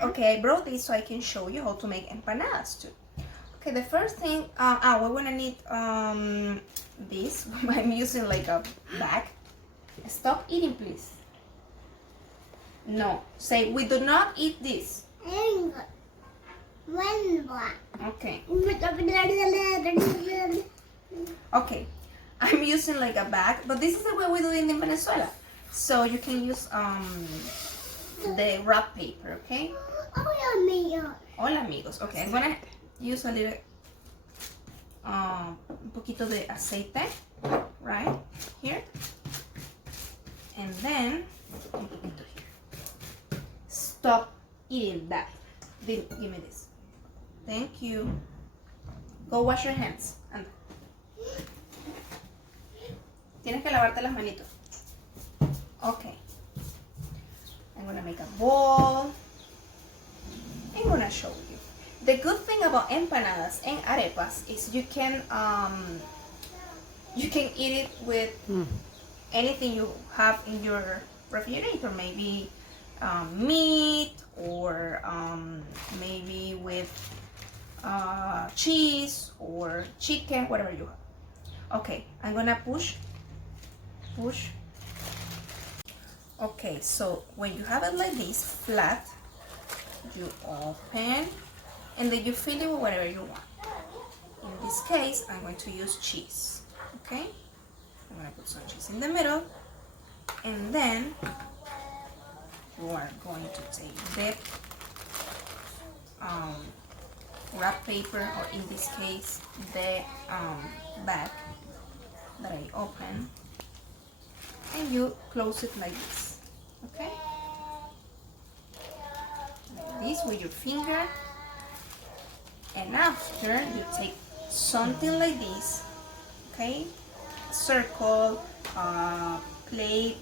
Okay, I brought this so I can show you how to make empanadas too. Okay, the first thing, we're gonna need this. I'm using like a bag. Stop eating, please. No, say we do not eat this. Okay. Okay, I'm using like a bag, but this is the way we do it in Venezuela. So you can use the wrap paper, okay? Hola amigos. Okay, I'm gonna use a little, un poquito de aceite, right here, and then un poquito here. Stop eating that. Give me this. Thank you. Go wash your hands. Anda. Tienes que lavarte las manitos. Okay. I'm gonna make a bowl. I'm gonna show you. The good thing about empanadas and arepas is you can eat it with anything you have in your refrigerator. Maybe meat, or maybe with cheese or chicken, whatever you have. Okay, I'm gonna push. Okay, so when you have it like this, flat, you open, and then you fill it with whatever you want. In this case, I'm going to use cheese, okay? I'm gonna put some cheese in the middle, and then we are going to take the wrap paper, or in this case, the bag that I open, and you close it like this, okay? Like this with your finger, and after you take something like this, okay? Circle, plate,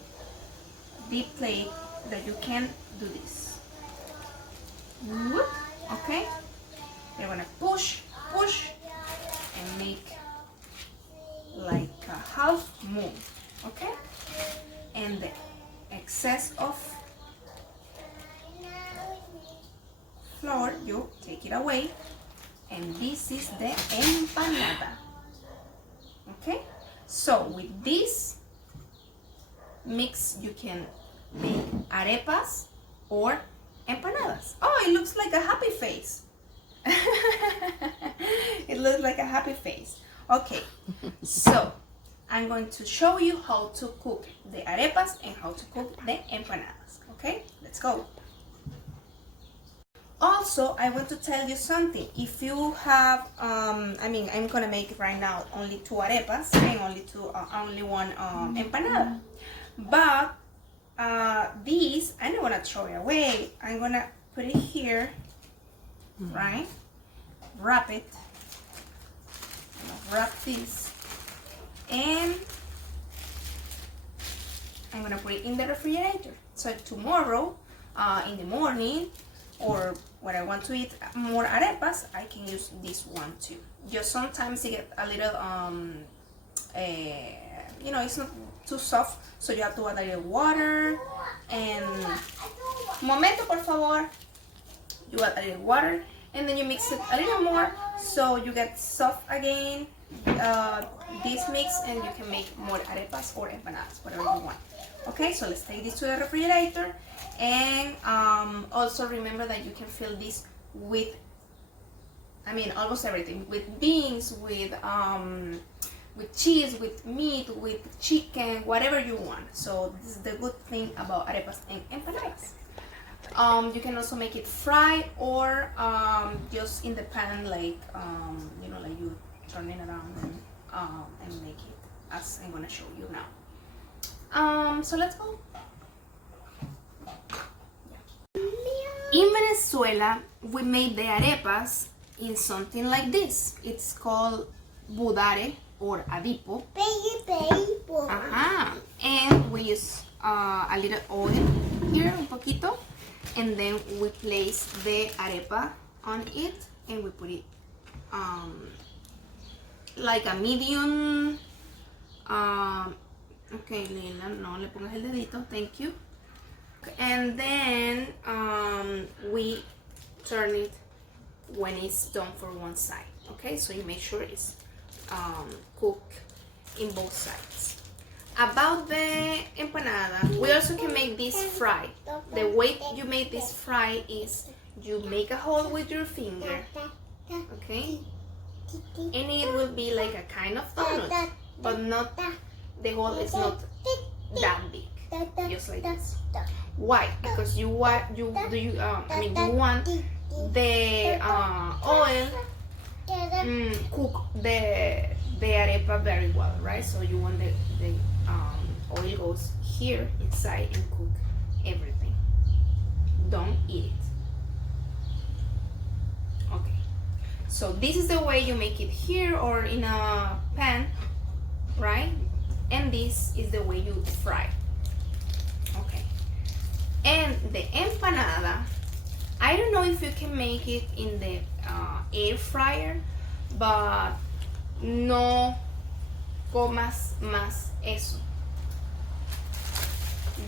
deep plate, that you can do this. Whoop, okay? You're gonna push, and make like a half moon, okay? And the excess of flour, you take it away, and this is the empanada, okay? So with this mix, you can make arepas or empanadas. Oh, it looks like a happy face. It looks like a happy face. Okay, so I'm going to show you how to cook the arepas and how to cook the empanadas. Okay, let's go. Also, I want to tell you something. If you have, I'm gonna make right now only 2 arepas and only one empanada. But these, I don't wanna throw it away. I'm gonna put it here, right? Wrap it. Wrap this, and I'm gonna put it in the refrigerator. So tomorrow, in the morning, or when I want to eat more arepas, I can use this one too. Just sometimes you get a little, it's not too soft, so you have to add a little water. And momento, por favor. You add a little water, and then you mix it a little more, so you get soft again. This mix, and you can make more arepas or empanadas, whatever you want. Okay, so let's take this to the refrigerator, and also remember that you can fill this with, almost everything, with beans, with cheese, with meat, with chicken, whatever you want. So this is the good thing about arepas and empanadas. You can also make it fried, or just in the pan, like like you turn it around and make it as I'm gonna show you now. So let's go. In Venezuela, we made the arepas in something like this. It's called budare or adipo. And we use a little oil here, un poquito, and then we place the arepa on it, and we put it like a medium. Okay, Leila, no le pongas el dedito, thank you. And then we turn it when it's done for one side. Okay, so you make sure it's cooked in both sides. About the empanada, we also can make this fry. The way you make this fry is you make a hole with your finger, okay, and it will be like a kind of donut, but not, the hole is not that big, just like this. Why? Because you want you want the oil cook the arepa very well, right? So you want the oil goes here inside and cook everything. Don't eat it. Okay, so this is the way you make it here or in a pan, right? And this is the way you fry. Okay, and the empanada, I don't know if you can make it in the air fryer, but no comas más eso.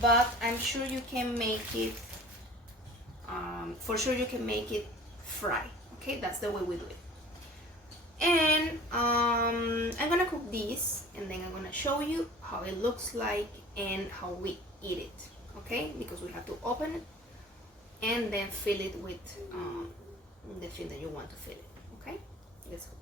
But I'm sure you can make it, for sure you can make it fry. Okay, that's the way we do it. And I'm gonna cook this, and then I'm gonna show you how it looks like and how we eat it. Okay, because we have to open it and then fill it with the thing that you want to fill it. Okay, let's go.